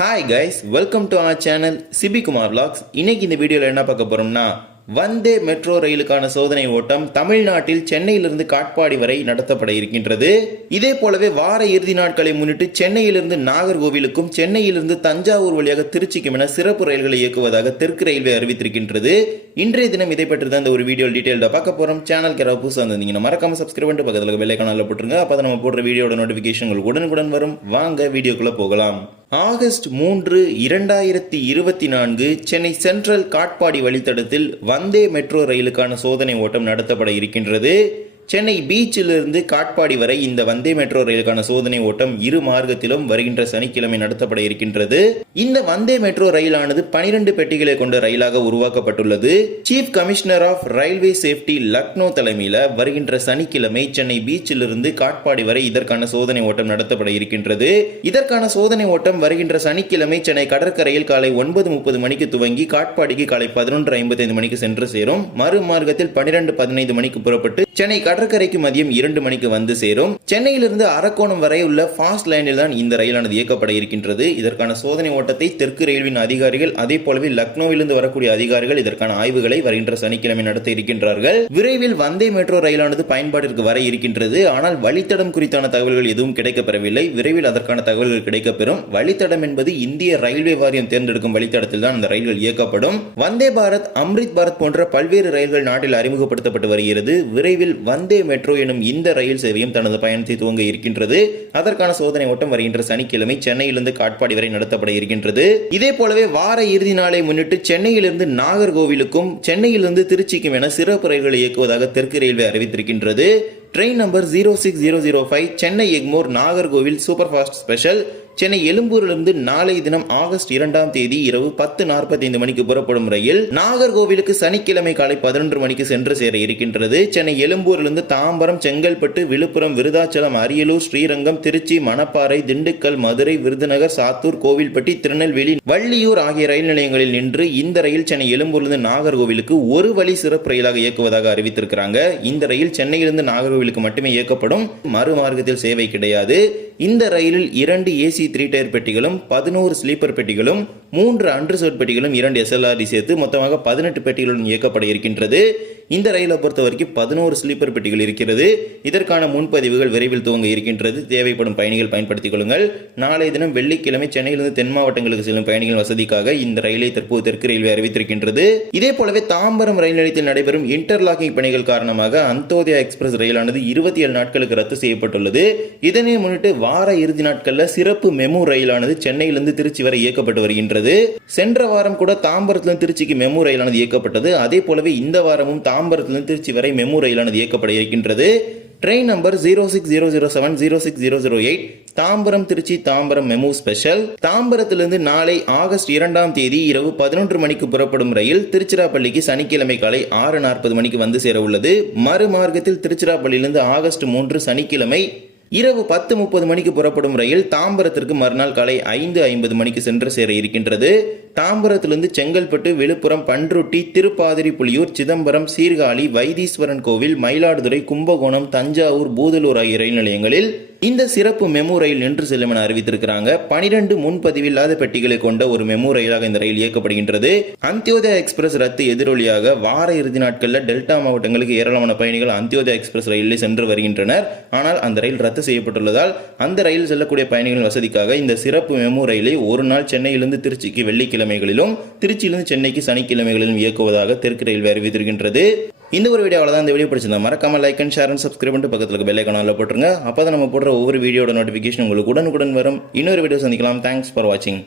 Hi guys, welcome to our channel Sibi Kumar vlogs. இன்னைக்கு இந்த வீடியோவில் என்ன பார்க்க போறோம்னா, வந்தே மெட்ரோ ரயிலுக்கான சோதனை ஓட்டம் தமிழ்நாட்டில் சென்னையிலிருந்து காட்பாடி வரை நடத்தப்பட இருக்கின்றது. இதே போலவே வார இறுதி நாட்களை முன்னிட்டு சென்னையிலிருந்து நாகர்கோவிலுக்கும் சென்னையிலிருந்து தஞ்சாவூர் வழியாக திருச்சிக்கும் என சிறப்பு ரயில்களை இயக்குவதாக தெற்கு ரயில்வே அறிவித்திருக்கின்றது. இன்றைய தினம் இதை பற்றி தான் இந்த ஒரு வீடியோ டீடைல்டா பார்க்க போறோம். சேனலுக்கு யாராவது புதுசாக இருந்தீங்கன்னா மறக்காம சப்ஸ்கிரைப் பண்ணிட்டு பக்கத்தில் பெல் ஐகானில் போட்டுருங்க. அப்போ நம்ம போடுற வீடியோட நோட்டிபிகேஷன் உடனுக்குடன் வரும். வாங்க வீடியோக்குள்ள போகலாம். ஆகஸ்ட் 3, 2024 சென்னை சென்ட்ரல் காட்பாடி வழித்தடத்தில் வந்தே மெட்ரோ ரயிலுக்கான சோதனை ஓட்டம் நடத்தப்பட இருக்கின்றது. சென்னை பீச்சிலிருந்து காட்பாடி வரை இந்த வந்தே மெட்ரோ ரயிலுக்கான சோதனை ஓட்டம் இரு மார்க்கத்திலும் வருகின்ற சனிக்கிழமை நடத்தப்பட இருக்கின்றது. இந்த வந்தே மெட்ரோ ரயிலானது 12 பெட்டிகளை கொண்ட ரயிலாக உருவாக்கப்பட்டுள்ளது. Chief commissioner of railway safety Lucknow தலைமையில் வருகின்ற சனிக்கிழமை சென்னை பீச்சிலிருந்து காட்பாடி வரை இதற்கான சோதனை ஓட்டம் நடத்தப்பட இருக்கின்றது. இதற்கான சோதனை ஓட்டம் வருகின்ற சனிக்கிழமை சென்னை கடற்கரையில் காலை 9:30 மணிக்கு துவங்கி காட்பாடிக்கு காலை 11:55 மணிக்கு சென்று சேரும். மறுமார்க்கத்தில் 12:15 மணிக்கு புறப்பட்டு சென்னை கடற்கரைக்கு மதியம் 2 மணிக்கு வந்து சேரும். சென்னையிலிருந்து அரக்கோணம் வரை உள்ள ஃபாஸ்ட் லைனில் தான் இந்த ரயிலானது இயக்கப்பட இருக்கின்றது. இதற்கான சோதனை ஓட்டத்தை தெற்கு ரயில்வின் அதிகாரிகள், அதே போலவே லக்னோவிலிருந்து வரக்கூடிய அதிகாரிகள் இதற்கான ஆய்வுகளை வருகின்ற சனிக்கிழமை நடத்த இருக்கின்றார்கள். விரைவில் வந்தே மெட்ரோ ரயிலானது பயன்பாட்டிற்கு வர இருக்கின்றது. ஆனால் வழித்தடம் குறித்தான தகவல்கள் எதுவும் கிடைக்கப்பெறவில்லை. விரைவில் அதற்கான தகவல்கள் கிடைக்கப்பெறும். வழித்தடம் என்பது இந்திய ரயில்வே வாரியம் தேர்ந்தெடுக்கும் வழித்தடத்தில் தான் இந்த ரயில்கள் இயக்கப்படும். வந்தே பாரத், அம்ரித் பாரத் போன்ற பல்வேறு ரயில்கள் நாட்டில் அறிமுகப்படுத்தப்பட்டு வருகிறது. விரைவில் வந்தே மெட்ரோ எனும் இந்த ரயில் சேவையும் தனது பயணத்தை துவங்க இருக்கின்றது. அதற்கான சோதனை ஓட்டம் வருகின்ற சனிக்கிழமை சென்னையிலிருந்து காட்பாடி வரை நடத்தப்பட இருக்கின்றது. இதே போலவே வார இறுதி நாளை முன்னிட்டு சென்னையிலிருந்து நாகர்கோவிலுக்கும் சென்னையிலிருந்து திருச்சிக்கும் என சிறப்பு ரயில்களை இயக்குவதாக தெற்கு ரயில்வே அறிவித்திருக்கின்றது. Train number 06005 Chennai Egmore Nagercoil super fast special Chennai எழும்பூரிலிருந்து நாளை தினம் ஆகஸ்ட் 2ஆம் தேதி இரவு 10:45 மணிக்கு புறப்படும் ரயில் நாகர்கோவிலுக்கு சனிக்கிழமை காலை 11 மணிக்கு சென்று சேர இருக்கின்றது. சென்னை எழும்பூரிலிருந்து தாம்பரம், செங்கல்பட்டு, விழுப்புரம், விருதாச்சலம், அரியலூர், ஸ்ரீரங்கம், திருச்சி, மணப்பாறை, திண்டுக்கல், மதுரை, விருதுநகர், சாத்தூர், கோவில்பட்டி, திருநெல்வேலி, வள்ளியூர் ஆகிய ரயில் நிலையங்களில் நின்று இந்த ரயில் சென்னை எழும்பூரிலிருந்து நாகர்கோவிலுக்கு ஒரு வழி சிறப்பு ரயிலாக இயக்குவதாக அறிவித்திருக்கிறாங்க. இந்த ரயில் சென்னையிலிருந்து நாகர்கோவிலுக்கு மட்டுமே இயக்கப்படும். மறுமார்க்கத்தில் சேவை கிடையாது. இந்த ரயிலில் 2 ஏசி 3 டயர் பெட்டிகளும் 11 ஸ்லீப்பர் பெட்டிகளும் 3 அன்ரிசர்வ்ட் பெட்டிகளும் 2 SLRD சேர்த்து மொத்தமாக 18 பெட்டிகளுடன் இயக்கப்பட இருக்கின்றது. இந்த ரயிலை பொறுத்த வரைக்கும் 11 ஸ்லீப்பர் பெட்டிகள் இருக்கிறது. இதற்கான முன்பதிவுகள் விரைவில் துவங்க இருக்கின்றது. தேவைப்படும் பயணிகள் பயன்படுத்திக் கொள்ளுங்கள். நாளை தினம் வெள்ளிக்கிழமை சென்னையிலிருந்து தென் மாவட்டங்களுக்கு செல்லும் பயணிகள் வசதிக்காக இந்த ரயிலை தற்போது தெற்கு ரயில்வே அறிவித்திருக்கின்றது. இதே போலவே தாம்பரம் ரயில் நிலையத்தில் நடைபெறும் இன்டர்லாக்கிங் பணிகள் காரணமாக அந்தோதயா எக்ஸ்பிரஸ் ரயிலானது 27 நாட்களுக்கு ரத்து செய்யப்பட்டுள்ளது. இதனை முன்னிட்டு வார இறுதி நாட்களில் சிறப்பு மெமு ரயிலானது சென்னையிலிருந்து திருச்சி வரை இயக்கப்பட்டு வருகின்றது. சென்ற வாரம் கூட தாம்பரத்திலிருந்து திருச்சிக்கு மெமு ரயிலானது இயக்கப்பட்டது. அதே போலவே இந்த வாரமும் தாம்பரத்திலிருந்து திருச்சி வரை மெமு ரயிலானது இயக்கப்பட இருக்கின்றது. Train number 06007 06008 Tambaram Trichy Tambaram MEMU special தாம்பரத்திலிருந்து நாளை ஆகஸ்ட் 2ஆம் தேதி இரவு 11 மணிக்கு புறப்படும் ரயில் திருச்சிராப்பள்ளிக்கு சனிக்கிழமை காலை 6:40 மணிக்கு வந்து சேர உள்ளது. மறுமார்க்கத்தில் திருச்சிராப்பள்ளியிலிருந்து ஆகஸ்ட் 3 சனிக்கிழமை இரவு 10:30 மணிக்கு புறப்படும் ரயில் தாம்பரத்திற்கு மறுநாள் காலை 5:50 மணிக்கு சென்று சேர இருக்கின்றது. தாம்பரத்திலிருந்து செங்கல்பட்டு, விழுப்புரம், பன்ருட்டி, திருப்பாதிரி புலியூர், சிதம்பரம், சீர்காழி, வைத்தீஸ்வரன் கோவில், மயிலாடுதுறை, கும்பகோணம், தஞ்சாவூர், பூதலூர் ஆகிய ரயில் நிலையங்களில் இந்த சிறப்பு மெமு ரயில் நின்று செல்லும் என அறிவித்திருக்கிறாங்க. 12 முன்பதிவில்லாத பெட்டிகளை கொண்ட ஒரு மெமு ரயிலாக இந்த ரயில் இயக்கப்படுகின்றது. அந்தியோதயா எக்ஸ்பிரஸ் ரத்து எதிரொலியாக வார இறுதி நாட்களில் டெல்டா மாவட்டங்களுக்கு ஏராளமான பயணிகள் அந்தியோதயா எக்ஸ்பிரஸ் ரயிலில் சென்று வருகின்றனர். ஆனால் அந்த ரயில் ரத்து செய்யப்பட்டுள்ளதால் அந்த ரயில் செல்லக்கூடிய பயணிகள் வசதிக்காக இந்த சிறப்பு மெமு ரயிலை ஒரு நாள் சென்னையிலிருந்து திருச்சிக்கு வெள்ளிக்கிழமைகளிலும் திருச்சியிலிருந்து சென்னைக்கு சனிக்கிழமைகளிலும் இயக்குவதாக தெற்கு ரயில்வே அறிவித்திருக்கின்றது. இந்த ஒரு வீடியோ அவ்வளோதான். இந்த வீடியோ பிடிச்சிருந்தா மறக்காம like and share and subscribe பண்ணிட்டு பக்கத்தில் பெல் ஐகானில் போட்டுருங்க. அப்போ தான் நம்ம போடுற ஒவ்வொரு வீடியோட நோட்டிஃபிகேஷன் உங்களுக்கு உடனுக்குடன் வரும். இன்னொரு வீடியோ சந்திக்கலாம். தேங்க்ஸ் ஃபார் வாட்சிங்.